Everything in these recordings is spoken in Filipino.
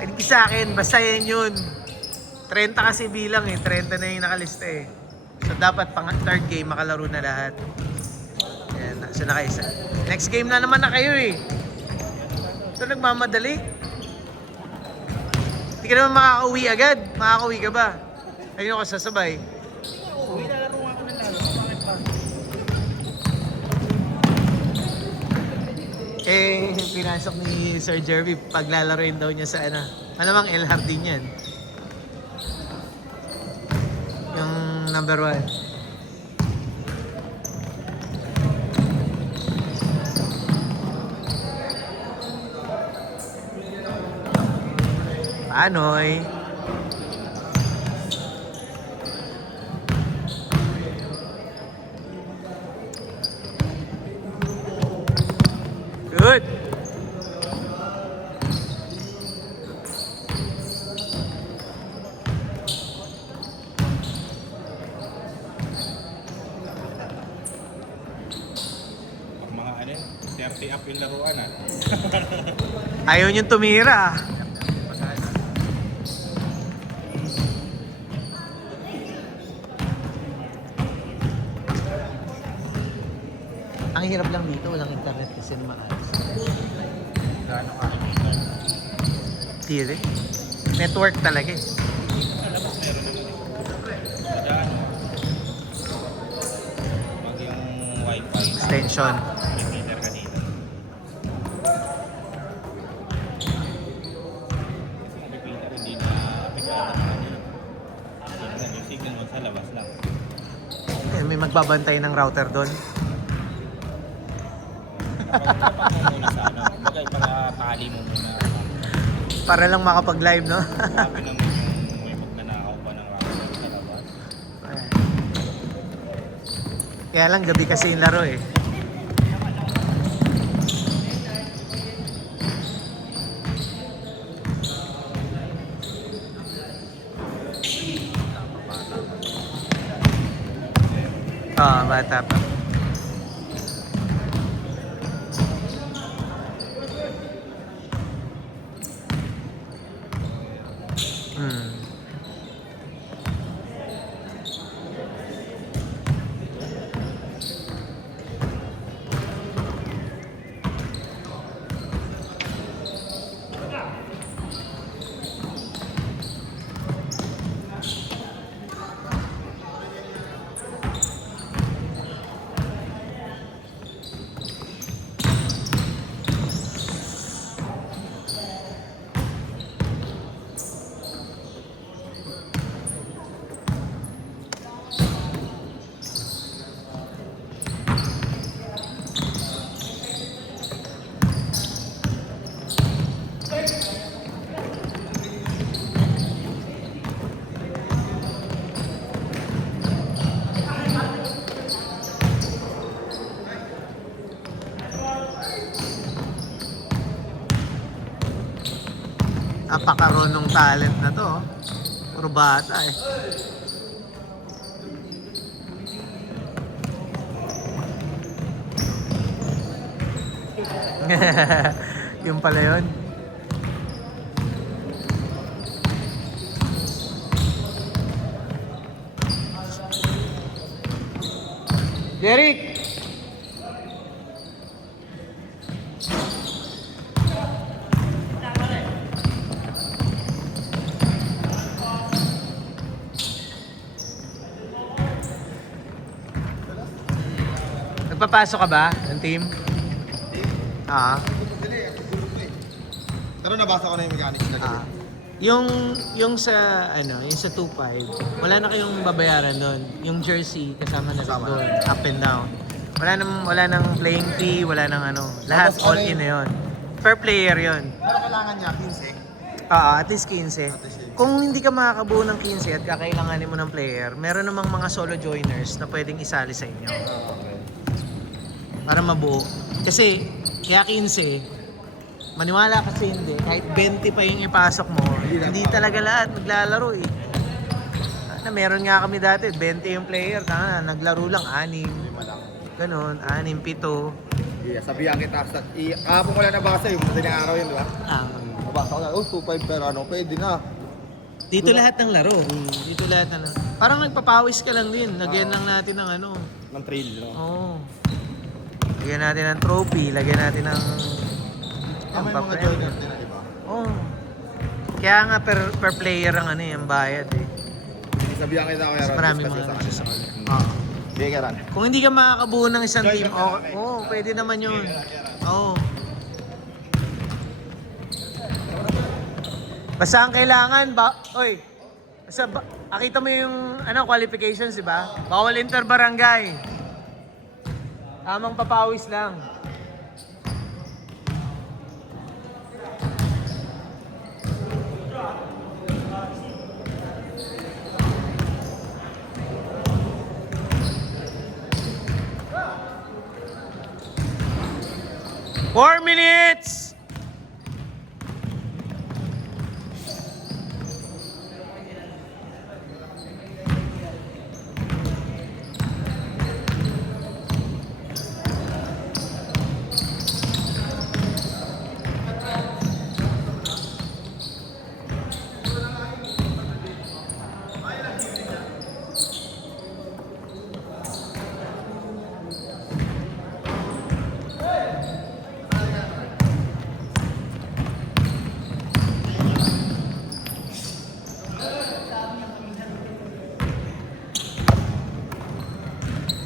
Makinig ka sa akin, basta yan yun. 30 kasi bilang eh, 30 na yung nakalista eh. So dapat pang third game makalaro na lahat. Ayan, so na kayo isa. Next game na naman na kayo eh. Ito nagmamadali. Hindi ka naman makakauwi agad. Makakauwi ka ba? Ayun ako sasabay. Uwi na laro ako ng laro. Bakit ba? Eh, pinasok ni Sir Jervy, paglalaroin daw niya sa ano. Malamang El Hardin yan. Yung number 1. Panoy. Good. Pag mga ano, 30 up yung laruan ah. Ayaw niyong tumira. Ang hirap lang dito, walang internet kasi maayos. Gaano ka? Tire. Network talaga eh. Labas meron naman eh. Gaano? Pag yung wifi. Extension. May meter ka dito. Kasi may meter hindi na apekado naman yun. Yung signal mo sa labas lang. Eh, may magbabantay ng router doon. Kapag mo muna sa ano, bagay pagkatali mo muna. Para lang makapag-live, no? Sabi naman yung may magnanakaw pa ng router sa labas. Kaya lang gabi kasi yung laro eh. Oo, bata pa. Hmm. Napakaronong talent na to. Oh. Puro bata eh. Yung pala yun. Derek! Nagpapasok ka ba ng team? Ah. Pero nabasa ko na yung mechanics na Ah. Yung sa yung sa 2.5, wala na kayong babayaran doon. Yung jersey kasama na Kasama doon, up and down. Wala nang playing fee, wala nang lahat Tapos all ano in na 'yon. Per player 'yon. Pero kailangan niya 15. At least 15. At least 15. Kung hindi ka makakabuo ng 15 at kakailanganin mo ng player, meron namang mga solo joiners na pwedeng isali sa inyo para mabuo. Kasi kaya 15, maniwala kasi hindi, kahit 20 pa yung ipasok mo, hindi talaga lahat maglalaro eh. Meron nga kami dati, 20 yung player, naglaro lang 6. Lima lang. Ganon, 6, 7. Yeah, sabihan kita. Kahapon ko lang nabasa yung madaling araw yun, di ba? Ah, Nabasa ko na, 2.5 pero ano, pwede na. Dito lahat ng laro. Dito lahat ng laro. Parang nagpapawis ka lang din. Lagyan lang natin ng ano. Ng trail, no? Oo. Lagyan natin ng trophy. Lagyan natin ng... May mga papremyo. joiner din na iba. Oo. Kaya nga per player ang ano ang bayad eh. Sabihan kita ko yan. Marami mga nagsasakal. Oo. Sige, Karan. Kung hindi ka makakabuo ng isang team, pwede naman yun. Oo. Basta ang kailangan, akita mo yung qualifications, di ba? Bawal inter-barangay. Tamang papawis lang. Four minutes!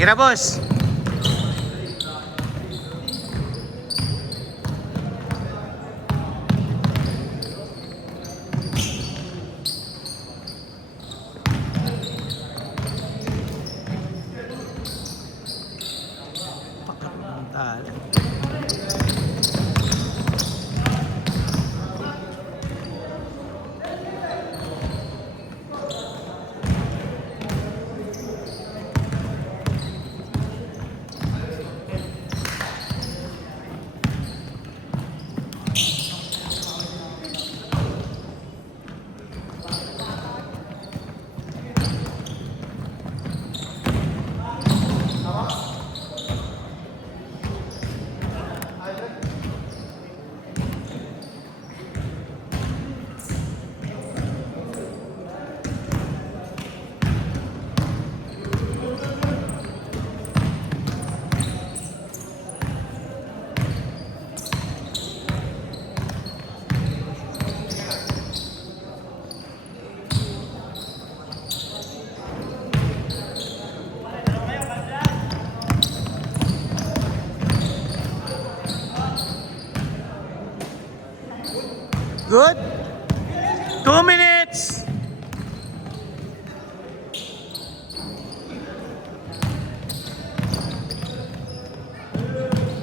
Tira, boss. Pakatala. Good. 2 minutes.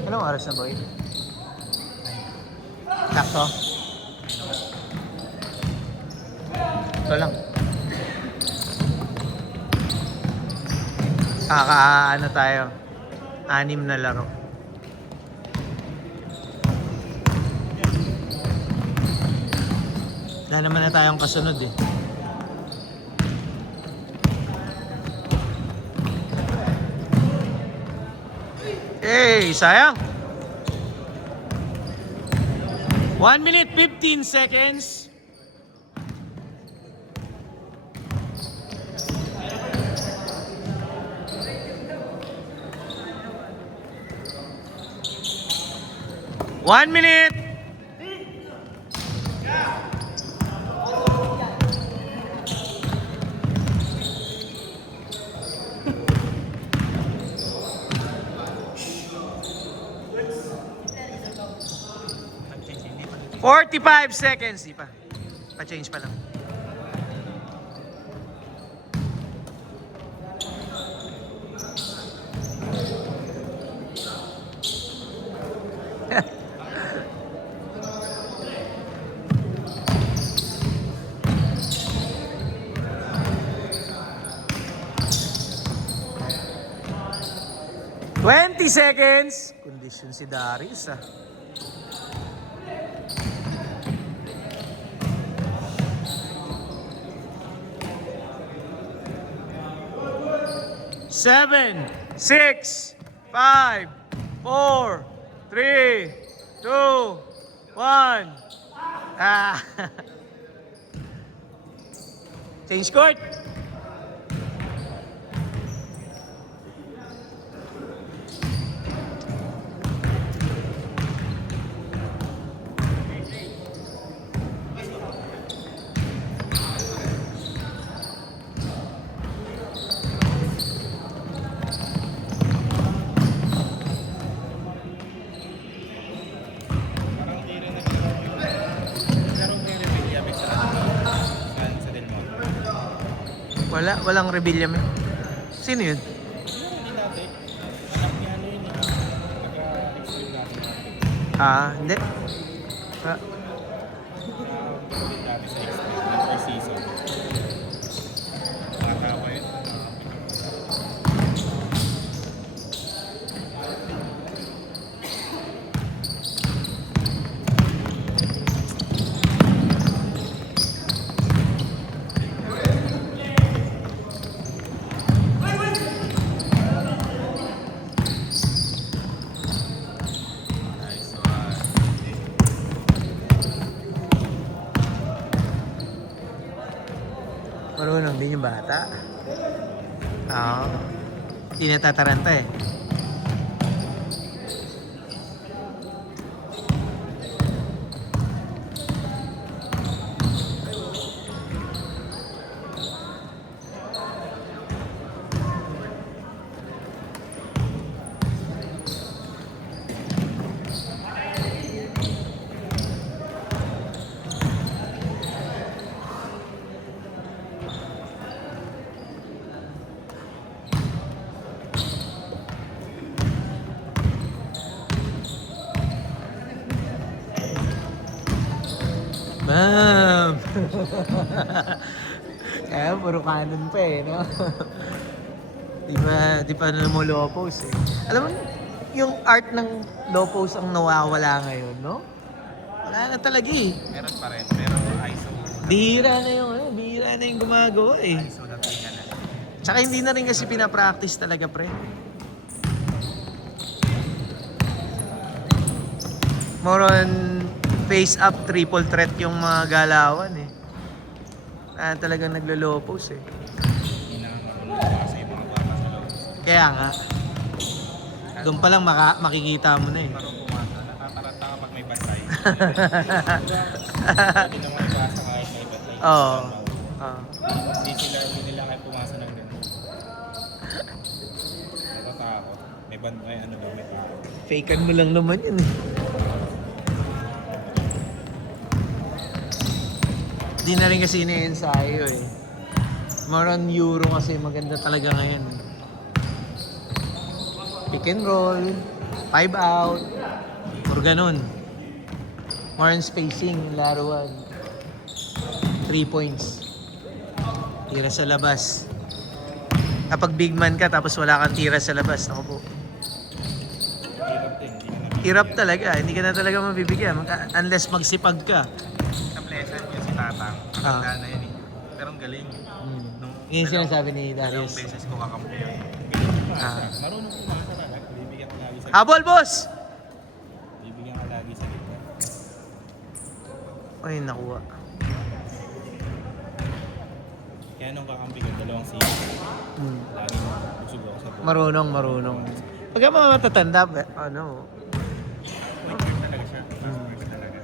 Anong oras na, boy? Sakto. Ito lang. Ano tayo? 6 na laro. Wala naman na tayong kasunod eh. Sayang. 1 minute 15 seconds. One minute. "45 seconds." Di pa. Pa-change pa lang. "20 seconds." Kondisyon si Darius ah. Seven, 6, 5, 4, 3, 2, 1. Ah. Change court. Parang hindi rin nagkaroon kayo rin may yabig sa Del Monte. Walang rebellion. Sino yun? Hindi natin. Anak niya ano yun eh. Nag-extreme natin. Hindi. Ulit natin sa extreme. Yung first season. Bata pa yun. Nice one. Marunong din yung bata. Oo. Hindi natataranta eh. Ma'am! Kaya puro kanon pa eh, no? di pa na mo low post eh. Alam mo, yung art ng low post ang nawawala ngayon, no? Wala na talaga eh. Meron pa rin. Meron ISO. Bihira na yung gumagawa eh. ISO na tingnan na. Tsaka hindi na rin kasi pinapractice talaga, pre. More on face up, triple threat yung mga galawan eh. Talagang naglo-low post eh. Hindi na marunong kasi yung mga bata sa loob. Kaya nga, doon pa lang makikita mo na eh. Marunong pumasa. Natataranta kapag may bantay. Hindi naman ipasa kahit may bantay. Oo. Hindi nila kahit pumasa ng ganun. Natatakot. May bantay, ano ba, may tao. Fakean mo lang naman yun eh. Di na rin kasi ina-ensayo eh. More on Euro kasi maganda talaga ngayon. Pick and roll, 5 out, or ganun. More on spacing, laruan. 3 points. Tira sa labas. Kapag big man ka tapos wala kang tira sa labas, ako po. Hirap din. Hindi ka na Hirap talaga, hindi ka na talaga mabibigyan unless magsipag ka. Sa Pleasant yun si Tatang. Matanda na yun eh. Pero ang galing. Nung Yun yung sinasabi ni dalawang Darius. beses ko kakampi yun. Marunong pumasa talaga. Bibigyan ka lagi sa Habol, boss! Bibigyan ka lagi sa gitna. Ay, nakuha. Kaya nung kakampi ko, dalawang season. Lagi busog ako sa buhay. Marunong. Pagka mga matatanda, ano, Mature talaga siya. Mature talaga.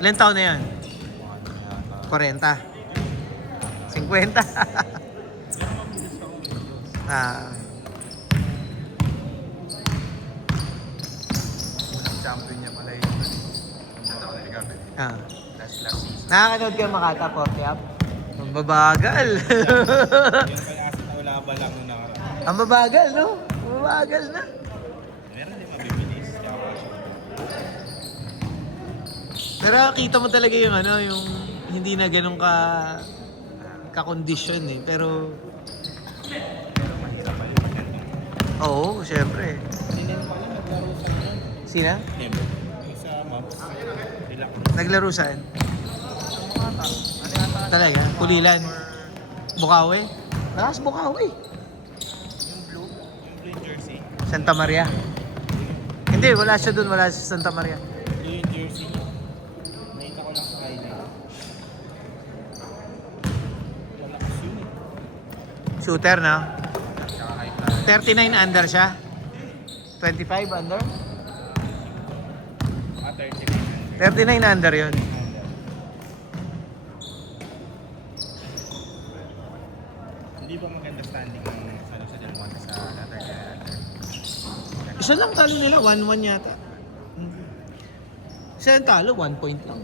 ilan taon na yan? Mga ano yata. 40? 50? Champion niya pala yun. Sa taon na ikaw. Last season. Nakakanood ka Makata 40 up? Ang babagal. Yung pag-asa na wala ba lang nung nakaraan. Ang babagal, no? Ang babagal na. Meron din mabibilis. Kaya wala siya. Pero kita mo talaga yung ano, yung hindi na ganun ka-condition eh. Pero, Pero mahirap pa yun. oo, syempre. Hindi na pala naglaro sa yun. Sina? Never. Yung sa Mavs. Relax. Naglaro saan? Ano yata? Talaga? Kulilan? Bukawi? Lakas Bukawi. Yung blue jersey. Santa Maria. Hindi, wala siya dun. Wala siya sa Santa Maria. Blue yung jersey niya. Nakita ko lang sa Shooter, no? Tsaka kahit 39 under siya? 25 under? 39 under yun. Hindi ba maganda standing ng ano sa Del Monte sa latter kaya? Isa lang talo nila, 1-1 yata. Isa yung talo, 1 point lang.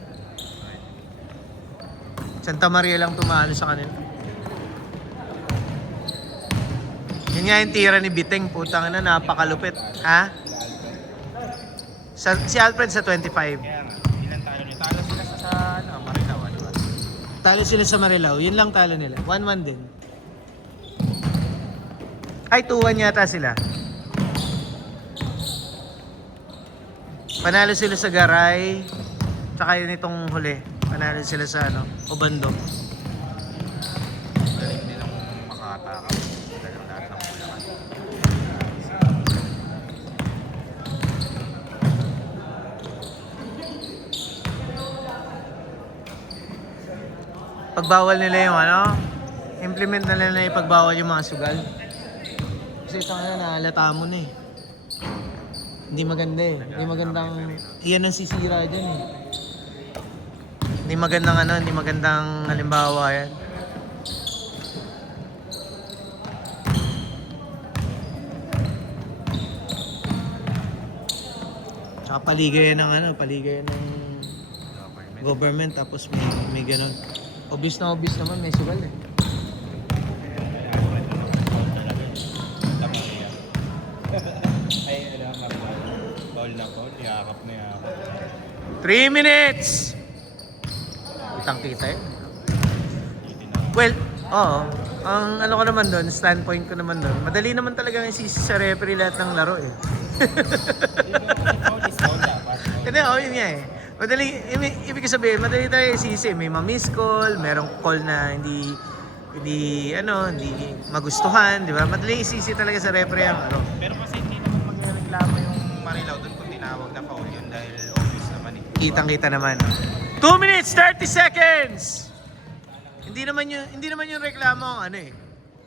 Santa Maria lang tumalo sa kanila. Yun nga yung tira ni Biteng, putang na, napakalupit. Ha? Si Alfred sa 25. Kaya nga, ilan talo nyo? Talo sila sa ano, Marilao, di ba? Talo sila sa Marilao, yun lang talo nila. 1-1 din. Ay, 2-1 yata sila. Panalo sila sa Garay. Tsaka yun itong huli. Panalo sila sa ano, Obando. Galing nilang makatakaw. Talagang lahat ng Bulacan. Pagbawal nila yung ano, implement na nila yung pagbawal yung mga sugal. Kasi ito nga, nahalata mo na eh. Hindi maganda eh. Hindi magandang, iyan ang sisira dyan eh. Hindi magandang ano, hindi magandang halimbawa yan. Tsaka paligayan ng ano, paligayan ng government tapos may ganun. Obvious naman may sugal eh. Ay, alam mo, bawal na bawal. Yakap na yakap. 3 minutes! Utang kita yun. Well, oo. Ang ano ko naman doon, standpoint ko naman doon, madali naman talaga yung sisi sa referee lahat ng laro eh. Foul is foul dapat. Hindi, yun nga eh. Madali, ibig ko sabihin, madali tayo sisi. May ma-miss call, merong call na hindi magustuhan, di ba? Madali isisi talaga sa referee ang ano. Pero kasi hindi naman magreklamo yung Marilao doon kung tinawag na foul yun dahil obvious naman eh. Kitang-kita naman. 2 minutes, 30 seconds! Hindi naman yung reklamo ano eh.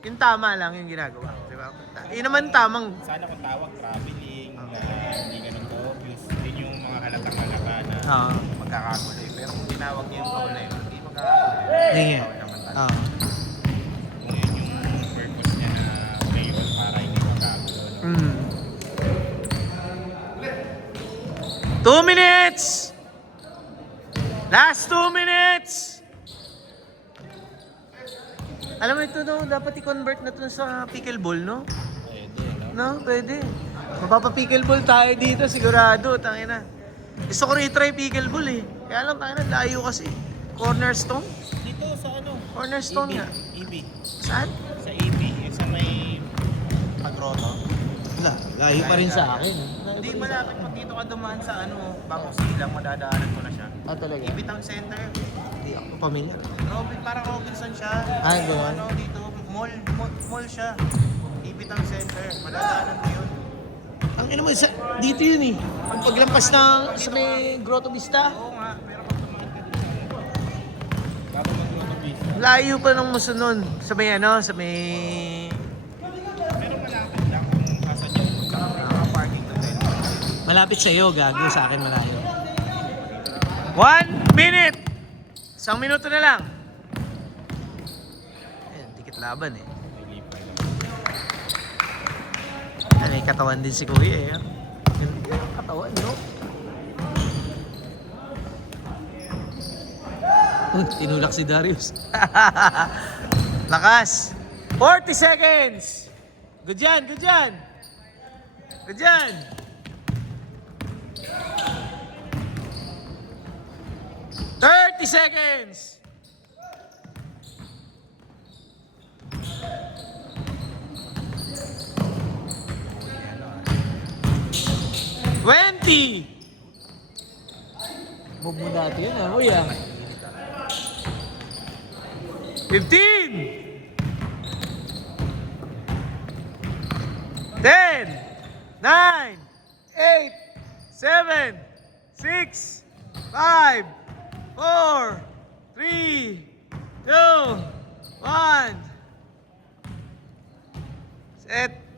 Yung tama lang yung ginagawa, di ba? Yun naman tamang. Sana kung tawag traveling, hindi ganun ka-obvious. Yun yung mga halatang-halata na Oo. magkakagulo eh. Pero kung tinawag niya yung foul na yun, hindi magkakagulo. Hindi nga. Foul naman talaga. Oo. Kung yun yung purpose niya na mayon para hindi magkakagulo. Mm. 2 minutes! Last 2 minutes! Alam mo ito no, dapat i-convert na ito sa pickleball, no? Pwede, no? No, pwede. Mapapa-pickleball tayo dito, sigurado. Tangina. Gusto ko rin-try pickleball eh. Kaya lang, tangina, layo kasi. Cornerstone? Dito sa ano? Cornerstone nga. EB. Saan? Sa EB, yung sa may Pagroto. Wala, layo pa rin sa akin. Hindi malapit pag dito ka dumaan sa ano, Bangko Silang, madadaanan mo na siya. Ah, talaga? Ibitang Center. Hindi ako pamilya. Parang Robinson siya. Ay, gano'n. Ano dito, mall siya. Ibitang Center, madadaanan mo yun. Ang ina mo, dito yun eh. Ang paglampas ng sa may Grotto Vista. Oo nga, pero pag dumaan ka dito, bago mag-autobus. Layo pa ng Musunon. Sa may ano, sa may... Pero malapit lang kung kasan yun. Parking to din. Malapit sa iyo, gago. Sa akin malayo. 1 minute! 1 minuto na lang. Ayan, dikit laban eh. May katawan din si Kuya eh. Ganda yung katawan, no? Tinulak si Darius. Lakas! 40 seconds! Good yan, good yan! Good yan! $30 seconds! $20! Move mo dati yan, ah. Uy, ah. 15! 10, 9, 8, 7, 6, 5, 4, 3, 2, 1. Et